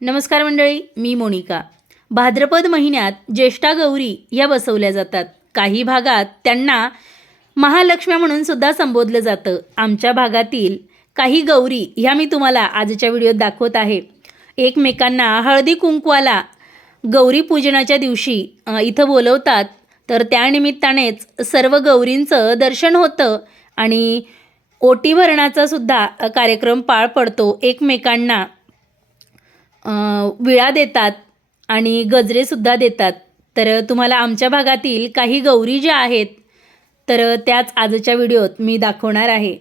नमस्कार मंडळी मी मोनिका. भाद्रपद महिन्यात ज्येष्ठा गौरी या बसवल्या जातात. काही भागात त्यांना महालक्ष्म्या म्हणून सुद्धा संबोधलं जातं. आमच्या भागातील काही गौरी ह्या मी तुम्हाला आजच्या व्हिडिओत दाखवत आहे. एकमेकांना हळदी कुंकवाला गौरी पूजनाच्या दिवशी इथं बोलवतात. तर त्यानिमित्तानेच सर्व गौरींचं दर्शन होतं आणि ओटी भरणाचा सुद्धा कार्यक्रम पार पडतो. एकमेकांना विळा देतात आणि गजरेसुद्धा देतात. तर तुम्हाला आमच्या भागातील काही गौरी ज्या आहेत तर त्याच आजच्या व्हिडिओत मी दाखवणार आहे.